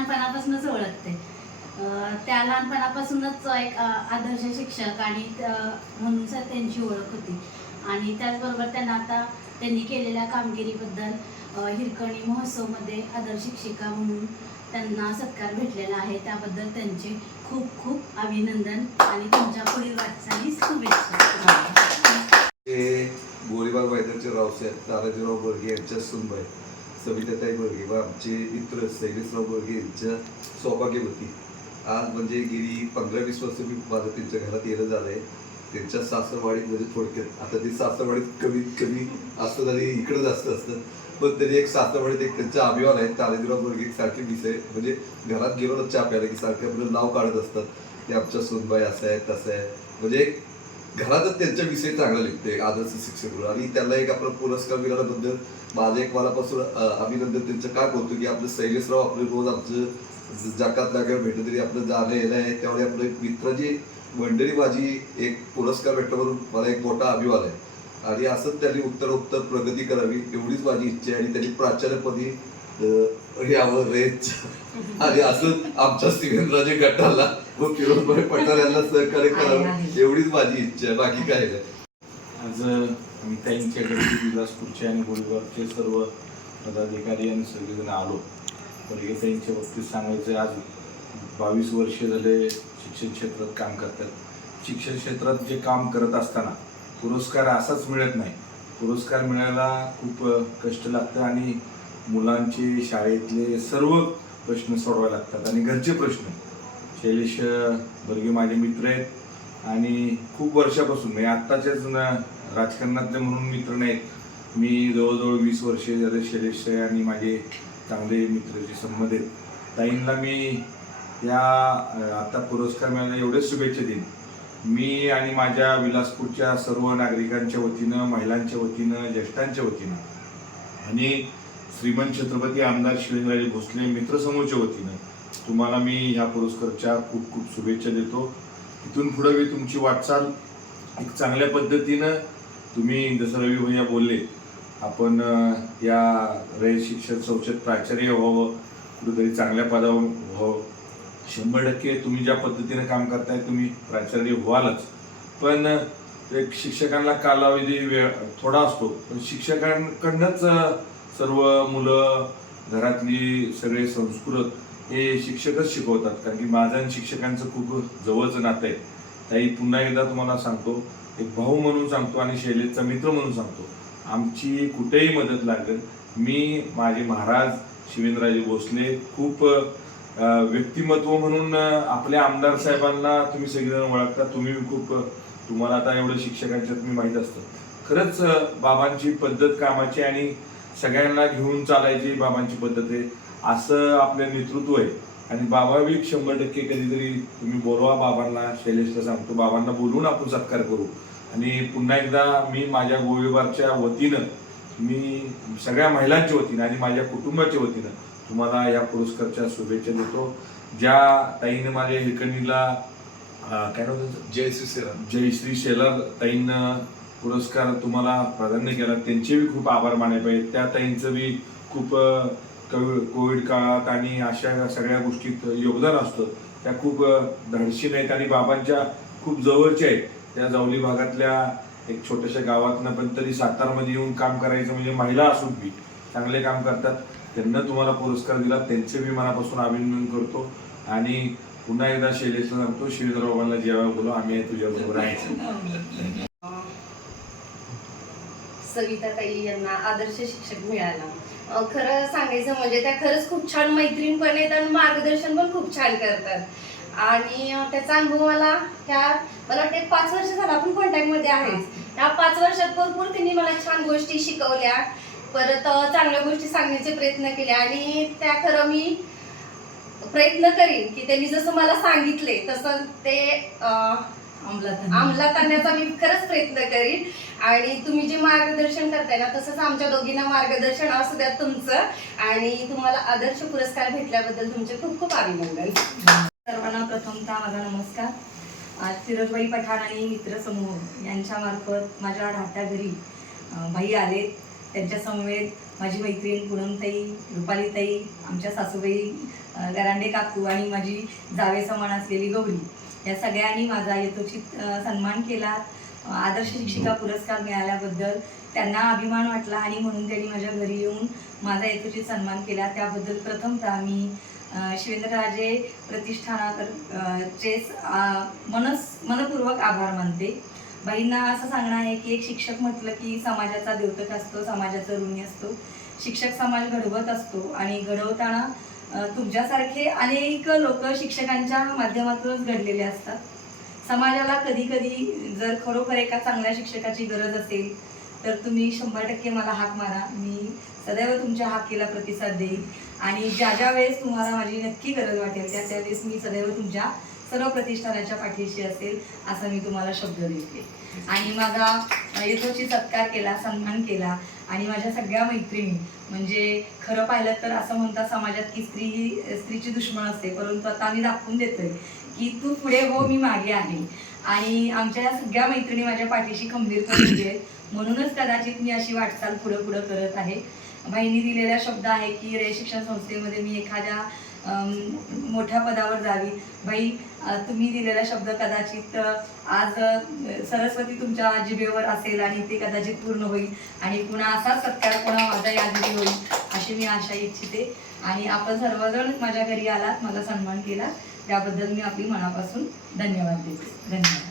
लहानपणापासूनच ओळखते. त्या लहानपणापासूनच एक आदर्श शिक्षक आणि म्हणून सर त्यांची ओळख होती. आणि त्याचबरोबर त्यांना आता त्यांनी केलेल्या कामगिरीबद्दल हिरकणी महोत्सवमध्ये आदर्श शिक्षिका म्हणून त्यांना सत्कार भेटलेला आहे. त्याबद्दल त्यांचे खूप खूप अभिनंदन आणि तुमच्या पुढील वाटचालीस शुभेच्छा. ते गोळीबाग मैदानचे रावसाहेब ताराजीराव बर्गे यांच्या सुनबाई सविताताई बळगे व आमचे मित्र शैलेशराव बळगे यांच्या सौभाग्यवती आज म्हणजे गेली पंधरा वीस वर्ष मी माझं त्यांच्या घरात येणं झालंय. त्यांच्या सासरवाडीत म्हणजे थोडक्यात आता ते सासरवाडीत कमीत कमी असतं तरी इकडं जास्त असतं पण तरी एक सासरवाडीत एक त्यांचा अभिमान आहे. तालेजीराव बळगे एक सारखे विषय म्हणजे घरात गेलो ना चहा प्यायला की सारखे आपलं नाव काढत असतात. ते आमच्या सोनबाई असं आहे तसं आहे. म्हणजे एक घरातच त्यांच्या विषयी चांगला लिखते आदर्श शिक्षक म्हणून. आणि त्याला एक आपला पुरस्कार मिळाल्याबद्दल माझं एक मनापासून अं, अभिनंदन त्यांचं काय बोलतो की आपलं शैलेशराव आपले रोज आमचं जकात लागायला भेटलं तरी आपलं जाणं येणं आहे. त्यामुळे आपलं एक मित्राची मंडळी माझी एक पुरस्कार भेटला म्हणून मला एक मोठा अभिमान आहे. आणि असंच त्यांनी उत्तर उत्तर प्रगती करावी एवढीच माझी इच्छा आहे. आणि त्यांनी प्राचार्यपदी यावं रेच आणि असंच आमच्या सिकंदराजे गटाला व फिरोजभाई पठार यांना सहकार्य करावं एवढीच माझी इच्छा आहे. बाकी काय नाही. आज आम्ही ताईंच्याकडे विलासपूरचे आणि गोळीबागचे सर्व पदाधिकारी आणि सगळेजण आलो. वर्गे ताईंच्या बाबतीत सांगायचं आज बावीस वर्षे झाले शिक्षण क्षेत्रात काम करतात. शिक्षण क्षेत्रात जे काम करत असताना पुरस्कार असाच मिळत नाही. पुरस्कार मिळायला खूप कष्ट लागतं आणि मुलांचे शाळेतले सर्व प्रश्न सोडवावे लागतात आणि घरचे प्रश्न. शैलेश बर्गे माझे मित्र आहेत. आणि खूप वर्षापासून म्हणजे आत्ताच्याच न राजकारणातले म्हणून मित्र नाहीत. मी जवळजवळ वीस वर्षे झाले शैलेश आणि माझे चांगले मित्राचे संबंध आहेत. ताईंना मी या आता पुरस्कार मिळाला एवढेच शुभेच्छा देईन. मी आणि माझ्या विलासपूरच्या सर्व नागरिकांच्या वतीनं महिलांच्या वतीनं ज्येष्ठांच्या वतीनं आणि श्रीमंत छत्रपती आमदार शिवेंद्रराजे भोसले मित्रसमूहच्या वतीनं तुम्हाला मी ह्या पुरस्कारच्या खूप खूप शुभेच्छा देतो. इथून पुढे मी तुमची वाटचाल एक चांगल्या पद्धतीनं तुम्ही जसं रवी भैया बोलले. आपण या रयत शिक्षण संस्थेत प्राचार्य व्हावं कुठेतरी चांगल्या पदावर व्हावं. शंभर टक्के तुम्ही ज्या पद्धतीने काम करताय तुम्ही प्राचार्य व्हालच. पण एक शिक्षकांना कालावधी वेळ थोडा असतो. पण शिक्षकांकडनंच सर्व मुलं घरातली सगळे संस्कृत हे शिक्षकच शिकवतात. कारण की माझं आणि शिक्षकांचं खूप जवळचं नातं आहे. ताई पुन्हा एकदा तुम्हाला सांगतो एक भाऊ म्हणून सांगतो आणि शैलेशचा मित्र म्हणून सांगतो आमची कुठेही मदत लागेल. मी माझे महाराज शिवेंद्रराजे भोसले खूप व्यक्तिमत्व म्हणून आपल्या आमदार साहेबांना तुम्ही सगळेजण ओळखता. तुम्ही खूप तुम्हाला आता एवढं शिक्षकांच्यात मी माहीत असतं खरंच बाबांची पद्धत कामाची आणि सगळ्यांना घेऊन चालायची बाबांची पद्धत आहे. असं आपलं नेतृत्व आहे. आणि बाबा बी शंभर टक्के कधीतरी तुम्ही बोलवा बाबांना शैलेशला सांगतो बाबांना बोलवून आपण सत्कार करू. आणि पुन्हा एकदा मी माझ्या गोळीबारच्या वतीनं मी सगळ्या महिलांच्या वतीनं आणि माझ्या कुटुंबाच्या वतीनं तुम्हाला या पुरस्कारच्या शुभेच्छा देतो. ज्या ताईने माझ्या हिरकणीला काय नाव त्यांचं? जय श्री श्रीराम जयश्री शेलार ताईंना पुरस्कार तुम्हाला प्राधान्य केला. त्यांचे बी खूप आभार मानायला पाहिजे त्या ताईंचं बी खूप कोविड काळात आणि अशा सगळ्या गोष्टीत योगदान असतं. त्या खूप अ, धाडशी नाहीत आणि बाबांच्या खूप जवळच्या आहेत. त्या जावली भागातल्या एक छोट्याशा गावातनं पण तरी सातारमध्ये येऊन काम करायचं म्हणजे महिला असून बी चांगले काम करतात. त्यांना तुम्हाला पुरस्कार दिला त्यांचे मी मनापासून अभिनंदन करतो. आणि पुन्हा एकदा शैलेशला सांगतो शिवेंद्रबाबांना जेव्हा बोलो आम्ही तुझ्याबरोबर आहे. सविताताई यांना आदर्श शिक्षक मिळाला. खरं सांगायचं म्हणजे त्या खरंच खूप छान मैत्रीण पण आहेत आणि मार्गदर्शन पण खूप छान करतात. आणि त्याचा अनुभव मला ह्या मला वाटते पाच वर्ष झाला आपण कॉन्टॅक्टमध्ये आहेच. ह्या पाच वर्षात भरपूर त्यांनी मला छान गोष्टी शिकवल्या. परत चांगल्या गोष्टी सांगण्याचे प्रयत्न केले आणि त्या खरं मी प्रयत्न करीन की त्यांनी जसं मला सांगितले तसं ते अंमलात आणण्याचा मी खरंच प्रयत्न करीन. आणि तुम्ही जे मार्गदर्शन करताय ना तसंच आमच्या दोघींना मार्गदर्शन असू द्या तुमचं. आणि तुम्हाला आदर्श पुरस्कार भेटल्याबद्दल तुमचे खूप खूप अभिनंदन. सर्वांना प्रथमतः माझा नमस्कार. आज फिरोजबाई पठाण आणि मित्रसमूह यांच्यामार्फत माझ्या राहत्या घरी बाई आले त्यांच्या समवेत माझी मैत्रीण पूनमताई रुपालीताई आमच्या सासूबाई गरांडे काकू आणि माझी जावे समान असलेली गौरी. या सगळ्यांनी माझा यथोचित सन्मान केला. आदर्श शिक्षिका पुरस्कार मिळाल्याबद्दल त्यांना अभिमान वाटला आणि म्हणून त्यांनी माझ्या घरी येऊन माझा यथोचित सन्मान केला. त्याबद्दल प्रथमतः मी शिवेंद्रराजे प्रतिष्ठानाकर चेस मनस मनपूर्वक आभार मानते. बाईंना असं सांगणं आहे की एक शिक्षक म्हटलं की समाजाचा द्योतक असतो समाजाचा ऋणी असतो. शिक्षक समाज घडवत असतो आणि घडवताना तुमच्यासारखे अनेक लोक शिक्षकांच्या माध्यमातूनच घडलेले असतात. समाजाला कधी कधी जर खरोखर एका चांगल्या शिक्षकाची गरज असेल तर तुम्ही शंभर टक्के मला हाक मारा. मी सदैव तुमच्या हाकेला प्रतिसाद देईन. आणि ज्या ज्या वेळेस तुम्हाला माझी नक्की गरज वाटेल त्या त्यावेळेस मी सदैव तुमच्या सर्व प्रतिष्ठानाच्या पाठीशी असेल असा मी तुम्हाला शब्द देते. आणि माझा अ, यथोचित सत्कार केला सन्मान केला आणि माझ्या सगळ्या मैत्रिणी म्हणजे खरं पाहिलं तर असं म्हणतात समाजात की स्त्री ही स्त्रीची दुश्मन असते. परंतु आता आम्ही दाखवून देतोय की तू पुढे हो मी मागे आहे. आणि आमच्या या सगळ्या मैत्रिणी माझ्या पाठीशी खंबीरपणे उभे आहेत. म्हणूनच कदाचित मी अशी वाटचाल पुढं पुढं करत आहे. बाईंनी दिलेला शब्द आहे की रे शिक्षण संस्थेमध्ये मी एखाद्या मोठ्या पदावर जावी. बाई तुम्ही दिलेला शब्द कदाचित आज सरस्वती तुमच्या जिभेवर असेल आणि ते कदाचित पूर्ण होईल. आणि पुन्हा असाच सत्कार पुन्हा माझा यादी होईल अशी मी आशा इच्छिते. आणि आपण सर्वजण माझ्या घरी आलात माझा सन्मान केला. त्याबद्दल मी आपली मनापासून धन्यवाद देते. धन्यवाद.